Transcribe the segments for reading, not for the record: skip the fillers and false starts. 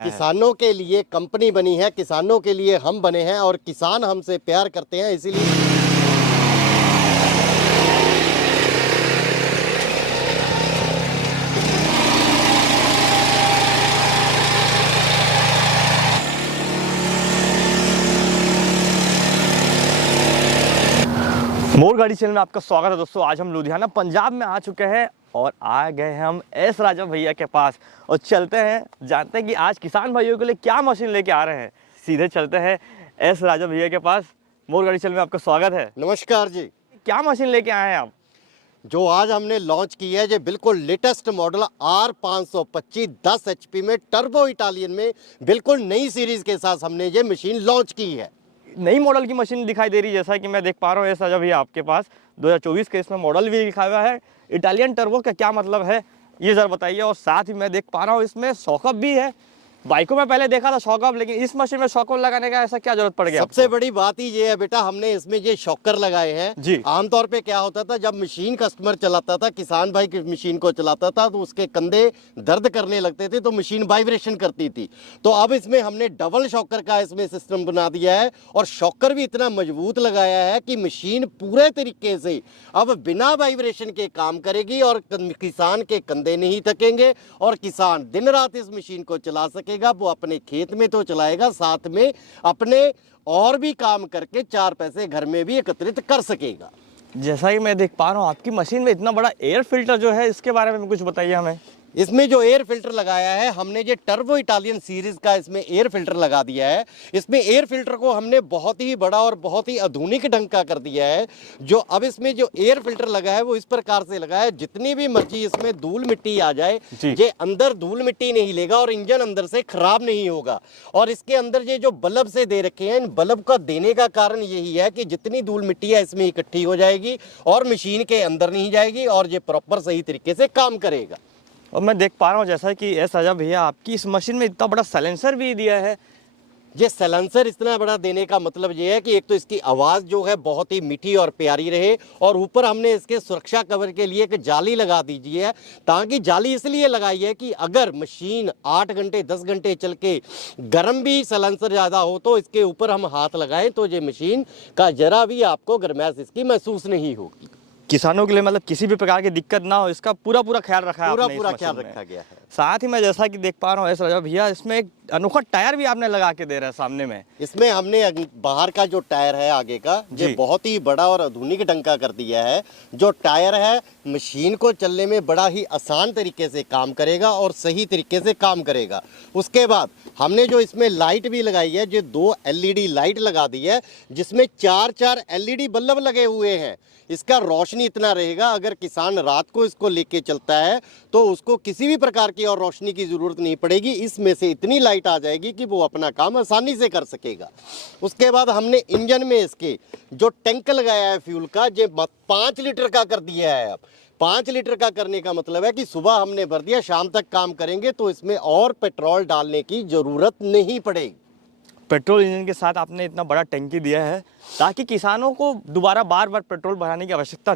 किसानों के लिए कंपनी बनी है, किसानों के लिए हम बने हैं और किसान हमसे प्यार करते हैं, इसीलिए मोर गाड़ी चैनल में आपका स्वागत है दोस्तों। आज हम लुधियाना पंजाब में आ चुके हैं और आ गए हैं हम एस राजा भैया के पास और चलते हैं, जानते हैं कि आज किसान भाइयों के लिए क्या मशीन लेके आ रहे हैं। सीधे चलते हैं एस राजा भैया के पास। मोर गाड़ी चैनल में आपका स्वागत है। नमस्कार जी। क्या मशीन लेके आए हैं आप? जो आज हमने लॉन्च की है, जो बिल्कुल लेटेस्ट मॉडल R525 10 HP में टर्बो इटालियन में बिल्कुल नई सीरीज के साथ हमने ये मशीन लॉन्च की है। नई मॉडल की मशीन दिखाई दे रही है, जैसा कि मैं देख पा रहा हूँ एस राजा भैया आपके पास 2024 के इसमें मॉडल भी लिखा हुआ है। इटालियन टर्बो का क्या मतलब है ये ज़रा बताइए। और साथ ही मैं देख पा रहा हूँ इसमें शॉकअप भी है। बाइकों में पहले देखा था शॉकअप, लेकिन इस मशीन में शॉकअप लगाने का ऐसा क्या जरूरत पड़ गया? सबसे बड़ी बात ही ये है बेटा, हमने इसमें ये शॉकर लगाए हैं जी। आमतौर पे क्या होता था, जब मशीन कस्टमर चलाता था, किसान भाई की मशीन को चलाता था, तो उसके कंधे दर्द करने लगते थे, तो मशीन वाइब्रेशन करती थी। तो अब इसमें हमने डबल शॉकर का इसमें सिस्टम बना दिया है और शॉकर भी इतना मजबूत लगाया है कि मशीन पूरे तरीके से अब बिना वाइब्रेशन के काम करेगी और किसान के कंधे नहीं थकेंगे और किसान दिन रात इस मशीन को चला सके। वो अपने खेत में तो चलाएगा, साथ में अपने और भी काम करके 4 पैसे घर में भी एकत्रित कर सकेगा। जैसा कि मैं देख पा रहा हूँ आपकी मशीन में इतना बड़ा एयर फिल्टर जो है, इसके बारे में कुछ बताइए हमें। इसमें जो एयर फिल्टर लगाया है हमने, ये टर्बो इटालियन सीरीज का इसमें एयर फिल्टर लगा दिया है। इसमें एयर फिल्टर को हमने बहुत ही बड़ा और बहुत ही आधुनिक ढंग का कर दिया है। जो अब इसमें जो एयर फिल्टर लगा है वो इस प्रकार से लगा है, जितनी भी मर्जी इसमें धूल मिट्टी आ जाए, ये अंदर धूल मिट्टी नहीं लेगा और इंजन अंदर से खराब नहीं होगा। और इसके अंदर ये जो बल्ब से दे रखे हैं, इन बल्ब का देने का कारण यही है कि जितनी धूल मिट्टी है इसमें इकट्ठी हो जाएगी और मशीन के अंदर नहीं जाएगी और ये प्रॉपर सही तरीके से काम करेगा। और मैं देख पा रहा हूँ जैसा कि एस राजा भैया आपकी इस मशीन में इतना बड़ा साइलेंसर भी दिया है। ये साइलेंसर इतना बड़ा देने का मतलब ये है कि एक तो इसकी आवाज़ जो है बहुत ही मीठी और प्यारी रहे, और ऊपर हमने इसके सुरक्षा कवर के लिए एक जाली लगा दीजिए है। ताकि जाली इसलिए लगाई है कि अगर मशीन 8 घंटे 10 घंटे चल के गर्म भी साइलेंसर ज़्यादा हो तो इसके ऊपर हम हाथ लगाएं तो ये मशीन का जरा भी आपको गर्माइश इसकी महसूस नहीं होगी। किसानों के लिए मतलब किसी भी प्रकार की दिक्कत ना हो, इसका पूरा ख्याल रखा है आपने। पूरा ख्याल रखा गया है। साथ ही मैं जैसा कि देख पा रहा हूँ एस राजा भैया, इसमें एक अनोखा टायर भी आपने लगा के दे रहा है सामने में। इसमें हमने बाहर का जो टायर है आगे का, ये बहुत ही बड़ा और आधुनिक ढंग का कर दिया है। जो टायर है मशीन को चलने में बड़ा ही आसान तरीके से काम करेगा और सही तरीके से काम करेगा। उसके बाद हमने जो इसमें लाइट भी लगाई है, जो 2 LED लाइट लगा दी है, जिसमें 4 LED बल्ब लगे हुए हैं। इसका रोशनी इतना रहेगा, अगर किसान रात को इसको लेके चलता है तो उसको किसी भी प्रकार की और रोशनी की ज़रूरत नहीं पड़ेगी। इसमें से इतनी लाइट आ जाएगी कि वो अपना काम आसानी से कर सकेगा। उसके बाद हमने इंजन में इसके जो टैंक लगाया है फ्यूल का, ये 5 लीटर का कर दिया है। अब 5 लीटर का करने का मतलब है कि सुबह हमने भर दिया, शाम तक काम करेंगे तो इसमें और पेट्रोल डालने की ज़रूरत नहीं पड़ेगी। पेट्रोल इंजन के साथ आपने इतना बड़ा टंकी दिया है ताकि किसानों को दोबारा बार भराने की आवश्यकता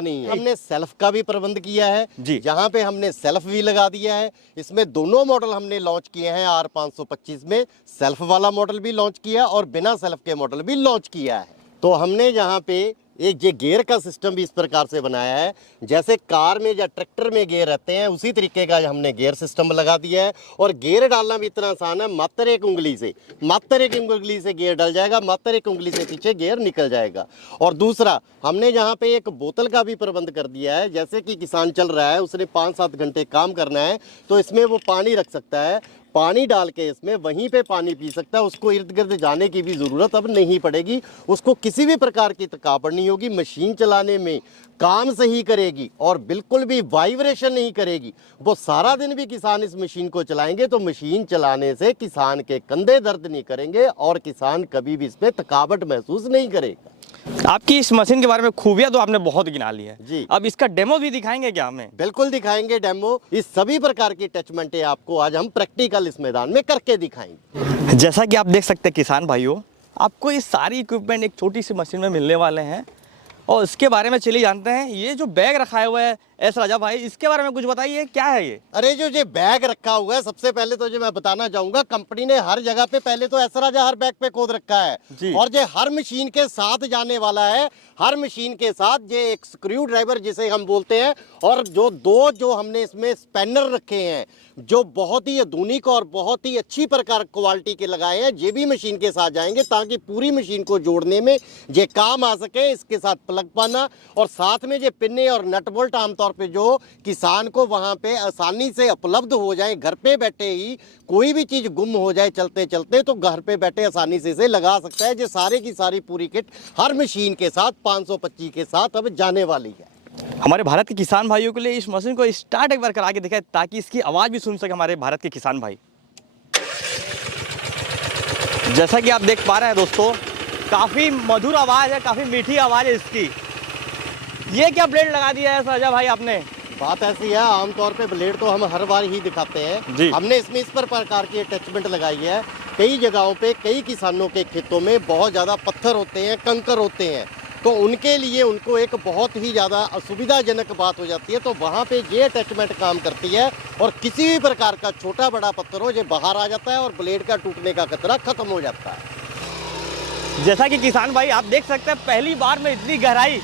नहीं है। हमने सेल्फ का भी प्रबंध किया है जी, जहाँ पे हमने सेल्फ भी लगा दिया है। इसमें दोनों मॉडल हमने लॉन्च किए हैं। R525 में सेल्फ वाला मॉडल भी लॉन्च किया और बिना सेल्फ के मॉडल भी लॉन्च किया है। तो हमने यहाँ पे एक ये गियर का सिस्टम भी इस प्रकार से बनाया है, जैसे कार में या ट्रैक्टर में गियर रहते हैं उसी तरीके का हमने गियर सिस्टम लगा दिया है। और गियर डालना भी इतना आसान है, मात्र एक उंगली से गियर डल जाएगा, मात्र एक उंगली से पीछे गियर निकल जाएगा। और दूसरा हमने यहाँ पे एक बोतल का भी प्रबंध कर दिया है, जैसे कि किसान चल रहा है, उसने 5-7 घंटे काम करना है तो इसमें वो पानी रख सकता है, पानी डाल के इसमें वहीं पे पानी पी सकता है। उसको इर्द गिर्द जाने की भी ज़रूरत अब नहीं पड़ेगी, उसको किसी भी प्रकार की थकावट नहीं होगी, मशीन चलाने में काम सही करेगी और बिल्कुल भी वाइब्रेशन नहीं करेगी। वो सारा दिन भी किसान इस मशीन को चलाएंगे तो मशीन चलाने से किसान के कंधे दर्द नहीं करेंगे और किसान कभी भी इस पर थकावट महसूस नहीं करेगा। आपकी इस मशीन के बारे में खूबियां तो आपने बहुत गिना ली है जी। अब इसका डेमो भी दिखाएंगे क्या हमें? बिल्कुल दिखाएंगे डेमो। इस सभी प्रकार की अटैचमेंटें आपको आज हम प्रैक्टिकल इस मैदान में करके दिखाएंगे। जैसा कि आप देख सकते हैं किसान भाइयों, आपको ये सारी इक्विपमेंट एक छोटी सी मशीन में मिलने वाले हैं और इसके बारे में चलिए जानते हैं। ये जो बैग रखा हुआ है एस राजा भाई, इसके बारे में कुछ बताइए, क्या है ये? अरे जो बैग रखा हुआ है, सबसे पहले तो जो मैं बताना चाहूंगा, कंपनी ने हर जगह पे पहले तो एस राजा हर बैग पे खोद रखा है और जो हर मशीन के साथ जाने वाला है, हर मशीन के साथ ये एक स्क्रू ड्राइवर जिसे हम बोलते हैं, और जो हमने इसमें स्पैनर रखे हैं जो बहुत ही आधुनिक और बहुत ही अच्छी प्रकार क्वालिटी के लगाए हैं, ये भी मशीन के साथ जाएंगे ताकि पूरी मशीन को जोड़ने में ये काम आ सके। इसके साथ प्लग पाना और साथ में ये पिन्ने और नट बोल्ट आमतौर पे जो किसान को वहां पे आसानी से उपलब्ध हो जाए, घर पे बैठे ही कोई भी चीज गुम हो जाए चलते चलते तो घर पे बैठे आसानी से इसे लगा सकता है। ये सारे की सारी पूरी किट हर मशीन के साथ 525 के साथ अब जाने वाली है। हमारे भारत के किसान भाइयों के लिए इस मशीन को स्टार्ट एक बार करा के दिखाए ताकि इसकी आवाज़ भी सुन सके हमारे भारत के किसान भाई। जैसा कि आप देख पा रहे हैं दोस्तों, काफ़ी मधुर आवाज़ है, काफ़ी मीठी आवाज़ है इसकी। ये क्या ब्लेड लगा दिया है राजा भाई आपने? बात ऐसी है, आमतौर पे ब्लेड तो हम हर बार ही दिखाते हैं, हमने इसमें इस प्रकार की अटैचमेंट लगाई है। कई जगहों पे कई किसानों के खेतों में बहुत ज़्यादा पत्थर होते हैं, कंकर होते हैं, तो उनके लिए उनको एक बहुत ही ज़्यादा असुविधाजनक बात हो जाती है, तो वहाँ पे ये अटैचमेंट काम करती है और किसी भी प्रकार का छोटा बड़ा पत्थर हो ये बाहर आ जाता है और ब्लेड का टूटने का खतरा खत्म हो जाता है। जैसा कि किसान भाई आप देख सकते हैं, पहली बार में इतनी गहराई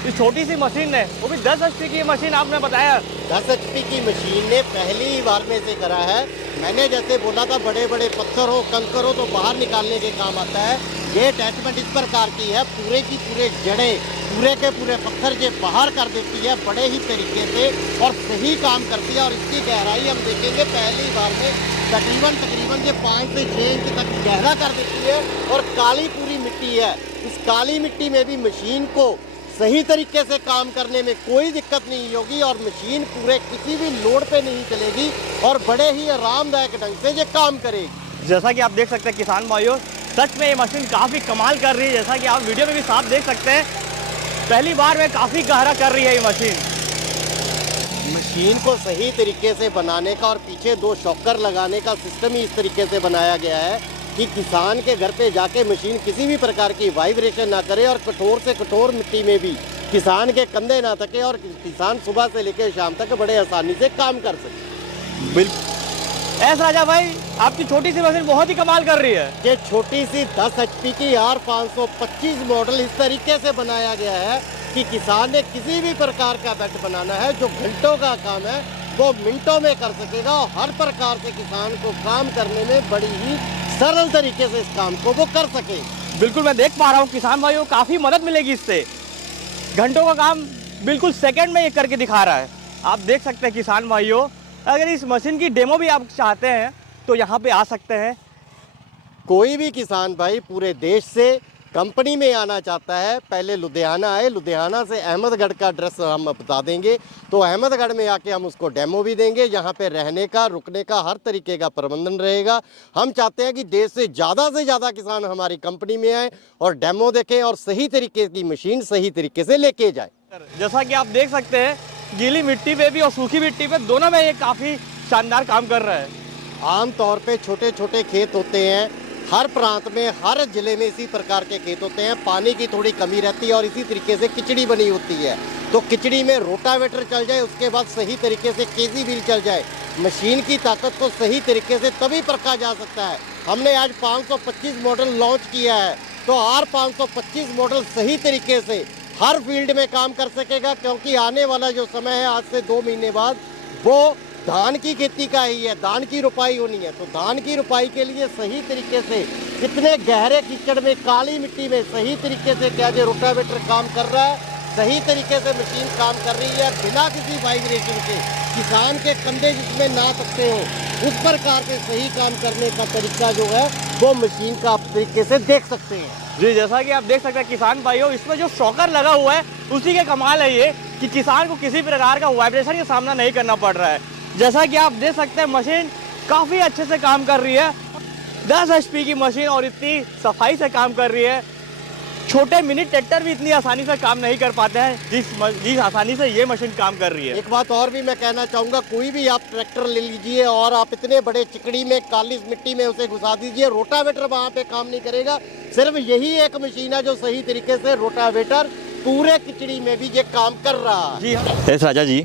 इस छोटी सी मशीन ने, वो भी 10 HP की मशीन आपने बताया। 10 HP की मशीन ने पहली बार में से करा है। मैंने जैसे बोला था बड़े बड़े पत्थर हो कंकर हो तो बाहर निकालने के काम आता है। ये अटैचमेंट इस प्रकार की है, पूरे की पूरे जड़ें पूरे के पूरे पत्थर ये बाहर कर देती है बड़े ही तरीके से और सही काम करती है। और इसकी गहराई हम देखेंगे पहली बार में तकरीबन ये 5 से 6 इंच तक गहरा कर देती है। और काली पूरी मिट्टी है, इस काली मिट्टी में भी मशीन को सही तरीके से काम करने में कोई दिक्कत नहीं होगी और मशीन पूरे किसी भी लोड पे नहीं चलेगी और बड़े ही आरामदायक ढंग से ये काम करेगी। जैसा कि आप देख सकते हैं किसान भाइयों, सच में ये मशीन काफ़ी कमाल कर रही है। जैसा कि आप वीडियो में भी साफ देख सकते हैं, पहली बार में काफ़ी गहरा कर रही है ये मशीन को सही तरीके से बनाने का और पीछे 2 शॉकर लगाने का सिस्टम ही इस तरीके से बनाया गया है कि किसान के घर पे जाके मशीन किसी भी प्रकार की वाइब्रेशन ना करे और कठोर से कठोर मिट्टी में भी किसान के कंधे ना थके और किसान सुबह से लेकर शाम तक बड़े आसानी से काम कर सके। बिल्कुल एस राजा भाई, आपकी छोटी सी मशीन बहुत ही कमाल कर रही है। ये छोटी सी 10 HP की R525 मॉडल इस तरीके से बनाया गया है कि किसान ने किसी भी प्रकार का बेड बनाना है, जो घंटों का काम है वो मिनटों में कर सकेगा और हर प्रकार से किसान को काम करने में बड़ी ही सरल तरीके से इस काम को वो कर सके। बिल्कुल, मैं देख पा रहा हूँ किसान भाइयों काफ़ी मदद मिलेगी इससे। घंटों का काम बिल्कुल सेकंड में ये करके दिखा रहा है। आप देख सकते हैं किसान भाइयों, अगर इस मशीन की डेमो भी आप चाहते हैं तो यहाँ पे आ सकते हैं। कोई भी किसान भाई पूरे देश से कंपनी में आना चाहता है, पहले लुधियाना आए, लुधियाना से अहमदगढ़ का एड्रेस हम बता देंगे, तो अहमदगढ़ में आके हम उसको डेमो भी देंगे। यहाँ पे रहने का रुकने का हर तरीके का प्रबंधन रहेगा। हम चाहते हैं कि देश से ज़्यादा किसान हमारी कंपनी में आए और डेमो देखें और सही तरीके की मशीन सही तरीके से लेके जाए। जैसा कि आप देख सकते हैं, गीली मिट्टी पे भी और सूखी मिट्टी पे दोनों में ये काफ़ी शानदार काम कर रहा है। आमतौर पे छोटे छोटे खेत होते हैं, हर प्रांत में हर जिले में इसी प्रकार के खेत होते हैं, पानी की थोड़ी कमी रहती है और इसी तरीके से किचड़ी बनी होती है। तो किचड़ी में रोटावेटर चल जाए, उसके बाद सही तरीके से केजी व्हील चल जाए, मशीन की ताकत को सही तरीके से तभी परखा जा सकता है। हमने आज 525 मॉडल लॉन्च किया है, तो R525 मॉडल सही तरीके से हर फील्ड में काम कर सकेगा, क्योंकि आने वाला जो समय है आज से 2 महीने बाद वो धान की खेती का ही है, धान की रुपाई होनी है। तो धान की रुपाई के लिए सही तरीके से कितने गहरे कीचड़ में काली मिट्टी में सही तरीके से क्या जो रोटावेटर काम कर रहा है, सही तरीके से मशीन काम कर रही है बिना किसी वाइब्रेशन के, किसान के कंधे जिसमें ना सकते हो उस प्रकार से सही काम करने का तरीका जो है वो मशीन का आप तरीके से देख सकते हैं। जी, जैसा कि आप देख सकते हैं किसान भाइयों, इसमें जो शॉकर लगा हुआ है उसी के कमाल है ये कि किसान को किसी प्रकार का वाइब्रेशन का सामना नहीं करना पड़ रहा है। जैसा कि आप देख सकते हैं मशीन काफ़ी अच्छे से काम कर रही है, 10 HP की मशीन और इतनी सफाई से काम कर रही है। छोटे मिनी ट्रैक्टर भी इतनी आसानी से काम नहीं कर पाते हैं जिस आसानी से ये मशीन काम कर रही है। एक बात और भी मैं कहना चाहूँगा, कोई भी आप ट्रैक्टर ले लीजिए और आप इतने बड़े चिकड़ी में काली मिट्टी में उसे घुसा दीजिए, रोटावेटर वहाँ पे काम नहीं करेगा। सिर्फ यही एक मशीन है जो सही तरीके से रोटावेटर पूरे किचड़ी में भी ये काम कर रहा है। जी हाँ एस राजा जी,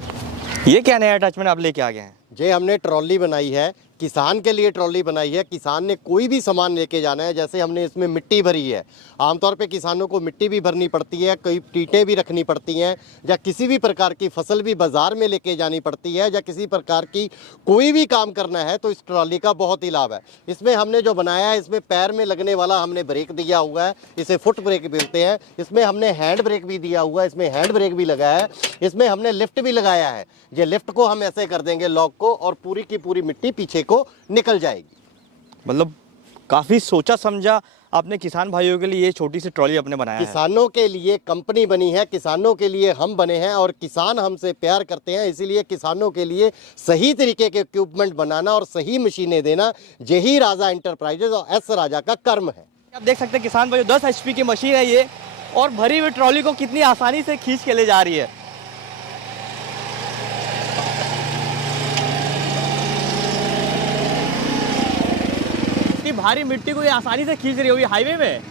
ये क्या नया अटैचमेंट आप लेके आ गए हैं? ये हमने ट्रॉली बनाई है, किसान के लिए ट्रॉली बनाई है। किसान ने कोई भी सामान लेके जाना है, जैसे हमने इसमें मिट्टी भरी है। आमतौर पे किसानों को मिट्टी भी भरनी पड़ती है, कई टीटें भी रखनी पड़ती हैं, या किसी भी प्रकार की फसल भी बाजार में लेके जानी पड़ती है, या किसी प्रकार की कोई भी काम करना है तो इस ट्रॉली का बहुत ही लाभ है। इसमें हमने जो बनाया है, इसमें पैर में लगने वाला हमने ब्रेक दिया हुआ है, इसे फुट ब्रेक बोलते हैं। इसमें हमने हैंड ब्रेक भी दिया हुआ है, इसमें हैंड ब्रेक भी लगाया है। इसमें हमने लिफ्ट भी लगाया है। ये लिफ्ट को हम ऐसे कर देंगे लॉक को, और पूरी की पूरी मिट्टी पीछे को निकल जाएगी। मतलब काफी सोचा समझा आपने किसान भाइयों के लिए ये छोटी सी ट्रॉली आपने बनाया है। किसानों के लिए कंपनी बनी है, किसानों के लिए हम बने हैं, और किसान हमसे प्यार करते हैं, इसीलिए किसानों के लिए सही तरीके के इक्विपमेंट बनाना और सही मशीनें देना, यही राजा एंटरप्राइजेज और एस राजा का कर्म है। आप देख सकते हैं किसान भाइयों 10 HP की मशीन है ये, और भरी हुई ट्रॉली को कितनी आसानी से खींच के ले जा रही है। इतनी भारी मिट्टी को ये आसानी से खींच रही होगी हाईवे में।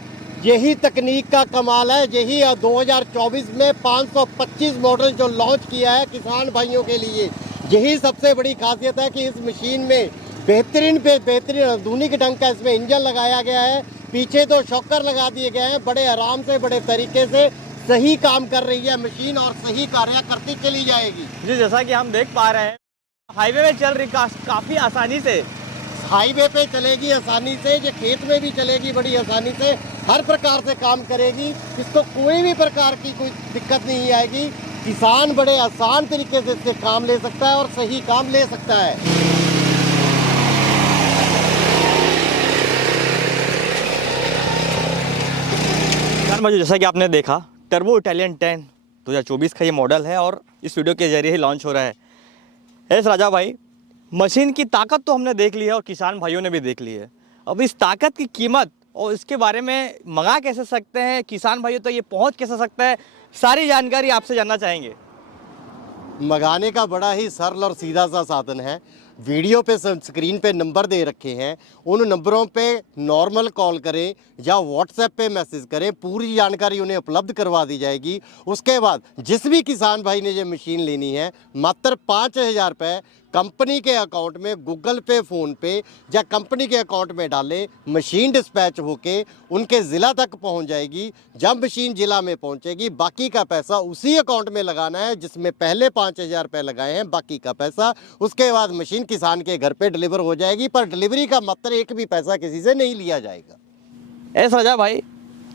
यही तकनीक का कमाल है। यही 2024 में 525 मॉडल जो लॉन्च किया है किसान भाइयों के लिए, यही सबसे बड़ी खासियत है कि इस मशीन में बेहतरीन आधुनिक ढंग का इसमें इंजन लगाया गया है। पीछे तो शॉकर लगा दिए गए हैं। बड़े आराम से, बड़े तरीके से सही काम कर रही है मशीन, और सही कार्य करती चली जाएगी। जी जैसा कि हम देख पा रहे हैं हाईवे में चल रही काफी आसानी से, हाईवे पे चलेगी आसानी से, ये खेत में भी चलेगी बड़ी आसानी से, हर प्रकार से काम करेगी। इसको कोई भी प्रकार की कोई दिक्कत नहीं आएगी। किसान बड़े आसान तरीके से इससे काम ले सकता है और सही काम ले सकता है। जैसा कि आपने देखा टर्बो इटालियन 10 2024 का ये मॉडल है, और इस वीडियो के जरिए ही लॉन्च हो रहा है। एस राजा भाई, मशीन की ताकत तो हमने देख ली है और किसान भाइयों ने भी देख ली है। अब इस ताकत की कीमत और इसके बारे में मंगा कैसे सकते हैं, किसान भाइयों तो ये पहुंच कैसे सकता है, सारी जानकारी आपसे जानना चाहेंगे। मंगाने का बड़ा ही सरल और सीधा सा साधन है। वीडियो पे स्क्रीन पे नंबर दे रखे हैं, उन नंबरों पे नॉर्मल कॉल करें या व्हाट्सएप पे मैसेज करें, पूरी जानकारी उन्हें उपलब्ध करवा दी जाएगी। उसके बाद जिस भी किसान भाई ने ये मशीन लेनी है, मात्र 5,000 रुपये कंपनी के अकाउंट में गूगल पे, फ़ोन पे या कंपनी के अकाउंट में डालें, मशीन डिस्पैच होके उनके ज़िला तक पहुंच जाएगी। जब मशीन ज़िला में पहुंचेगी, बाकी का पैसा उसी अकाउंट में लगाना है जिसमें पहले 5,000 रुपये लगाए हैं, बाकी का पैसा। उसके बाद मशीन किसान के घर पे डिलीवर हो जाएगी, पर डिलीवरी का मात्र एक भी पैसा किसी से नहीं लिया जाएगा। ऐसा राजा भाई,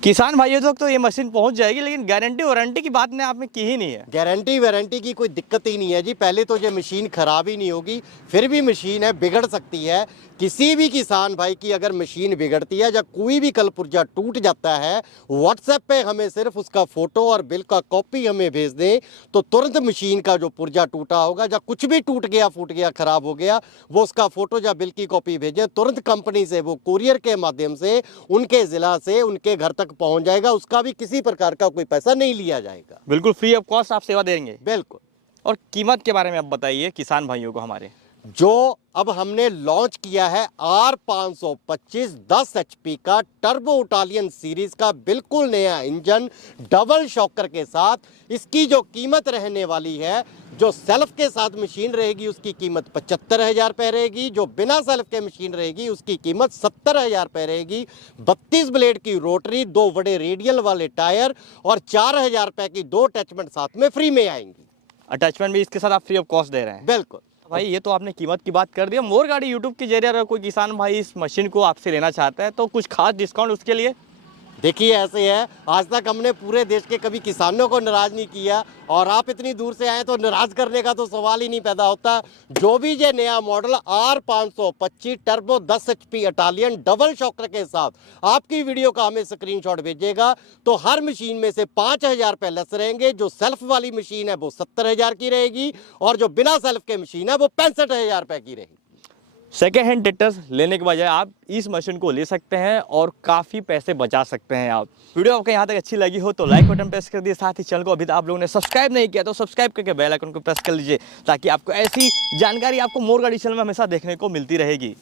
किसान भाइयों तक तो ये मशीन पहुंच जाएगी, लेकिन गारंटी वारंटी की बात ने आपने की ही नहीं है। गारंटी वारंटी की कोई दिक्कत ही नहीं है जी। पहले तो ये मशीन ख़राब ही नहीं होगी, फिर भी मशीन है, बिगड़ सकती है। किसी भी किसान भाई की अगर मशीन बिगड़ती है या कोई भी कल पुर्जा टूट जाता है, व्हाट्सएप पे हमें सिर्फ उसका फ़ोटो और बिल का कॉपी हमें भेज दें, तो तुरंत मशीन का जो पुर्जा टूटा होगा या कुछ भी टूट गया, फूट गया, ख़राब हो गया, वो उसका फ़ोटो या बिल की कॉपी भेजें, तुरंत कंपनी से वो कुरियर के माध्यम से उनके ज़िला से उनके घर तक पहुँच जाएगा। उसका भी किसी प्रकार का कोई पैसा नहीं लिया जाएगा। बिल्कुल फ्री ऑफ कॉस्ट आप सेवा देंगे। बिल्कुल। और कीमत के बारे में आप बताइए किसान भाइयों को हमारे। जो अब हमने लॉन्च किया है R525 10 HP का टर्बो इटालियन सीरीज का बिल्कुल नया इंजन डबल शॉकर के साथ, इसकी जो कीमत रहने वाली है, जो सेल्फ के साथ मशीन रहेगी उसकी कीमत 75,000 रुपये रहेगी, जो बिना सेल्फ के मशीन रहेगी उसकी कीमत 70,000 रुपये रहेगी। 32 ब्लेड की रोटरी, 2 बड़े रेडियल वाले टायर और 4,000 रुपये की 2 अटैचमेंट साथ में फ्री में आएंगी। अटैचमेंट भी इसके साथ आप फ्री ऑफ कॉस्ट दे रहे हैं? बिल्कुल भाई, ये तो आपने कीमत की बात कर दी। मोर गाड़ी यूट्यूब के जरिए अगर कोई किसान भाई इस मशीन को आपसे लेना चाहता है तो कुछ खास डिस्काउंट उसके लिए? देखिए ऐसे है, आज तक हमने पूरे देश के कभी किसानों को नाराज़ नहीं किया, और आप इतनी दूर से आए तो नाराज़ करने का तो सवाल ही नहीं पैदा होता। जो भी ये नया model R525 turbo 10 HP Italian double shocker के साथ आपकी वीडियो का हमें स्क्रीनशॉट भेजिएगा, तो हर मशीन में से 5,000 रुपये लेस रहेंगे। जो सेल्फ वाली मशीन है वो 70,000 की रहेगी, और जो बिना सेल्फ के मशीन है वो 65,000 रुपये की रहेगी। सेकेंड हैंड ट्रैक्टर्स लेने के बजाय आप इस मशीन को ले सकते हैं और काफ़ी पैसे बचा सकते हैं आप। वीडियो आपको यहाँ तक अच्छी लगी हो तो लाइक बटन प्रेस कर दिए, साथ ही चैनल को अभी तक आप लोगों ने सब्सक्राइब नहीं किया तो सब्सक्राइब करके बेल आइकन को प्रेस कर लीजिए, ताकि आपको ऐसी जानकारी आपको मोर गाड़ी चैनल में हमेशा देखने को मिलती रहेगी।